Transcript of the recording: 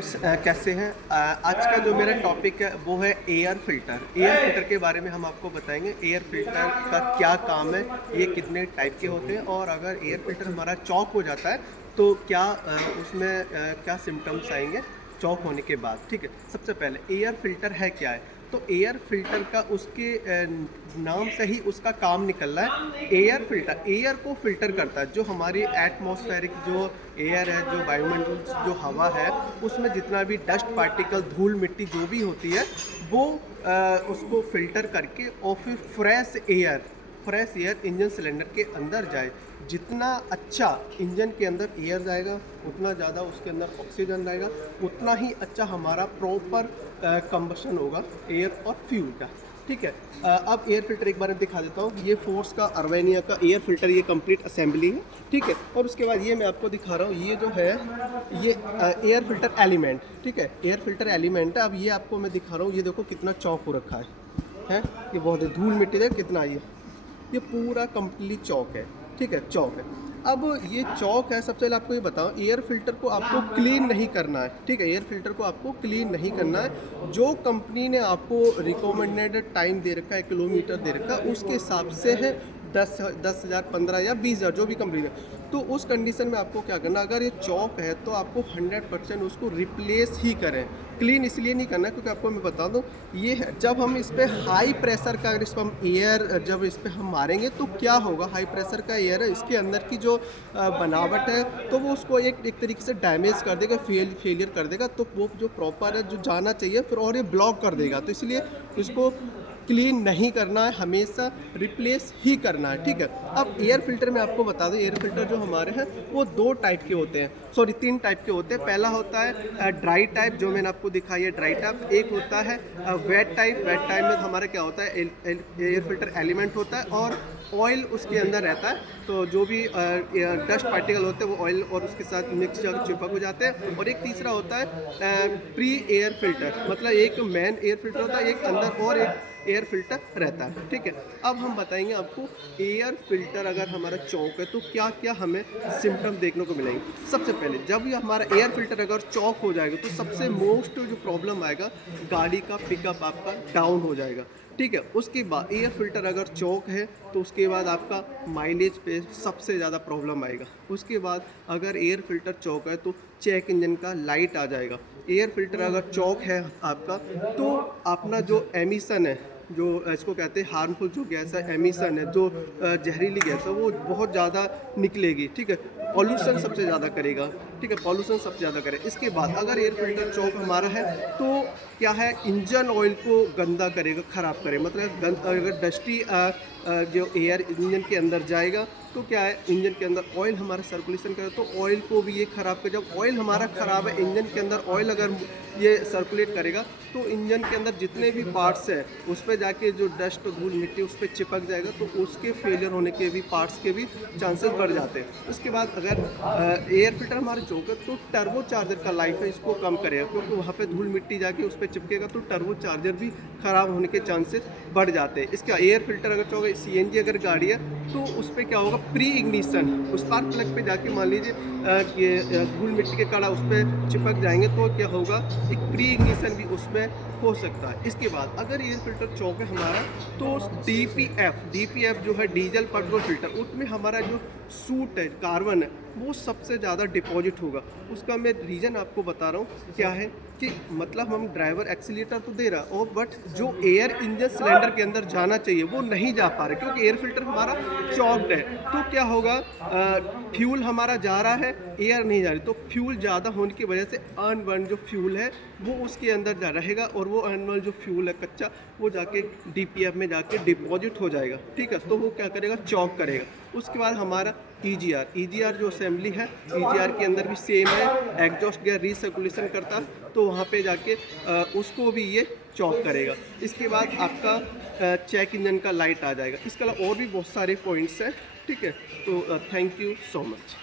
कैसे हैं। आज का जो मेरा टॉपिक है वो है एयर फ़िल्टर। एयर फ़िल्टर के बारे में हम आपको बताएंगे एयर फ़िल्टर का क्या काम है, ये कितने टाइप के होते हैं और अगर एयर फ़िल्टर हमारा चॉक हो जाता है तो क्या उसमें क्या सिम्टम्स आएंगे चॉक होने के बाद। ठीक है, सबसे पहले एयर फ़िल्टर है क्या है। तो एयर फ़िल्टर का उसके नाम से ही उसका काम निकल रहा है। एयर फ़िल्टर एयर को फ़िल्टर करता है, जो हमारी एटमॉस्फेरिक जो एयर है, जो वायुमंडल जो हवा है, उसमें जितना भी डस्ट पार्टिकल, धूल मिट्टी जो भी होती है वो उसको फ़िल्टर करके और फिर फ्रेश एयर इंजन सिलेंडर के अंदर जाए। जितना अच्छा इंजन के अंदर एयर जाएगा उतना ज़्यादा उसके अंदर ऑक्सीजन रहेगा, उतना ही अच्छा हमारा प्रॉपर कंबशन होगा एयर और फ्यूल का। ठीक है, अब एयर फिल्टर एक बार दिखा देता हूँ। ये फोर्स का अर्वेनिया का एयर फिल्टर, ये कंप्लीट असेंबली है। ठीक है, और उसके बाद ये मैं आपको दिखा रहा हूँ, ये जो है ये एयर फिल्टर एलिमेंट। ठीक है, एयर फिल्टर एलिमेंट है। अब ये आपको मैं दिखा रहा हूँ, ये देखो कितना चौक हो रखा है। ये बहुत है, धूल मिट्टी है कितना, ये पूरा कंप्लीट चौक है। ठीक है, चौक है। अब ये चौक है, सबसे पहले आपको ये बताओ, एयर फिल्टर को आपको क्लीन नहीं करना है। ठीक है, एयर फिल्टर को आपको क्लीन नहीं करना है। जो कंपनी ने आपको रिकमेंडेड टाइम दे रखा है, किलोमीटर दे रखा है, उसके हिसाब से है 10,000, 15 या 20,000 जो भी कंपनी है। तो उस कंडीशन में आपको क्या करना, अगर ये चौक है तो आपको 100% उसको रिप्लेस ही करें। क्लीन इसलिए नहीं करना क्योंकि आपको मैं बता दूं, ये है जब हम इस पर हाई प्रेशर का, अगर इस पर हम एयर जब इस पर हम मारेंगे तो क्या होगा, हाई प्रेशर का एयर है, इसके अंदर की जो बनावट है तो वो उसको एक तरीके से डैमेज कर देगा, फेलियर कर देगा। तो वो जो प्रॉपर है, जो जाना चाहिए फिर, और ये ब्लॉक कर देगा। तो इसलिए इसको क्लीन नहीं करना है, हमेशा रिप्लेस ही करना है। ठीक है, अब एयर फिल्टर में आपको बता दूं, एयर फिल्टर जो हमारे हैं वो 2 टाइप के होते हैं, सॉरी 3 टाइप के होते हैं। पहला होता है ड्राई टाइप, जो मैंने आपको दिखाई है ड्राई टाइप। एक होता है वेट टाइप। वेट टाइप में हमारा क्या होता है, एयर फिल्टर एलिमेंट होता है और ऑयल उसके अंदर रहता है। तो जो भी डस्ट पार्टिकल होते हैं वो ऑयल और उसके साथ मिक्स चिपक हो जाते हैं। और एक तीसरा होता है प्री एयर फिल्टर, मतलब एक मेन एयर फिल्टर होता है, एक अंदर और एक एयर फिल्टर रहता है। ठीक है, अब हम बताएंगे आपको एयर फिल्टर अगर हमारा चौक है तो क्या क्या हमें सिम्टम देखने को मिलेंगे। सबसे पहले जब ये हमारा एयर फिल्टर अगर चौक हो जाएगा तो सबसे मोस्ट जो प्रॉब्लम आएगा, गाड़ी का पिकअप आपका डाउन हो जाएगा। ठीक है, उसके बाद एयर फिल्टर अगर चौक है तो उसके बाद आपका माइलेज पे सबसे ज़्यादा प्रॉब्लम आएगा। उसके बाद अगर एयर फिल्टर चौक है तो चेक इंजन का लाइट आ जाएगा। एयर फिल्टर अगर चौक है आपका तो अपना जो एमिशन है, जो इसको कहते हैं हार्मफुल जो गैस है, एमिशन है, जो जहरीली गैस है, वो बहुत ज़्यादा निकलेगी। ठीक है, पॉल्यूशन सबसे ज़्यादा करेगा। ठीक है, पॉल्यूशन सबसे ज़्यादा करे। इसके बाद अगर एयर फिल्टर चौक हमारा है तो क्या है, इंजन ऑयल को गंदा करेगा, ख़राब करेगा। मतलब अगर डस्टी जो एयर इंजन के अंदर जाएगा तो क्या है, इंजन के अंदर ऑयल हमारा सर्कुलेशन करे तो ऑयल को भी ये ख़राब करे। जब ऑयल हमारा ख़राब है, इंजन के अंदर ऑयल अगर ये सर्कुलेट करेगा तो इंजन के अंदर जितने भी पार्ट्स हैं उस पर जाके जो डस्ट धूल मिट्टी उस पर चिपक जाएगा, तो उसके फेलियर होने के भी, पार्ट्स के भी चांसेस बढ़ जाते हैं। उसके बाद अगर एयर फिल्टर हमारे चौक है तो टर्बो चार्जर का लाइफ है, इसको कम करेगा, क्योंकि वहाँ पे धूल मिट्टी जाके उस पर चिपकेगा तो टर्बो चार्जर भी ख़राब होने के चांसेस बढ़ जाते हैं। इसका एयर फिल्टर अगर चौक, CNG अगर गाड़ी है तो उस पर क्या होगा, प्री इग्निशन, उस स्पार्क प्लग पे जाके मान लीजिए ये धूल मिट्टी के कड़ा उस पर चिपक जाएंगे तो क्या होगा, एक प्री इग्निशन भी उसमें हो सकता है। इसके बाद अगर एयर फिल्टर चौक है हमारा तो DPF जो है डीजल पेट्रोल फिल्टर, उसमें हमारा जो सूट है, कार्बन है, वो सबसे ज़्यादा डिपॉजिट होगा। उसका मैं रीज़न आपको बता रहा हूँ क्या है, कि मतलब हम ड्राइवर एक्सीलेटर तो दे रहा और बट जो एयर इंजन सिलेंडर के अंदर जाना चाहिए वो नहीं जा पा रहा, क्योंकि एयर फिल्टर हमारा चॉक्ड है। तो क्या होगा, फ्यूल हमारा जा रहा है, एयर नहीं जा रही, तो फ्यूल ज़्यादा होने की वजह से अनबर्न जो फ्यूल है वो उसके अंदर जा रहेगा और वो अनबर्न जो फ्यूल है कच्चा, वो जाके DPF में जाके डिपॉजिट हो जाएगा। ठीक है, तो वो क्या करेगा, चॉक करेगा। उसके बाद हमारा EGR जो असेंबली है, EGR के अंदर भी सेम है, एग्जॉस्ट गैस रिसर्कुलेशन करता, तो वहाँ पे जाके उसको भी ये चॉक करेगा। इसके बाद आपका चेक इंजन का लाइट आ जाएगा। इसके अलावा और भी बहुत सारे पॉइंट्स हैं। ठीक है, तो थैंक यू सो मच।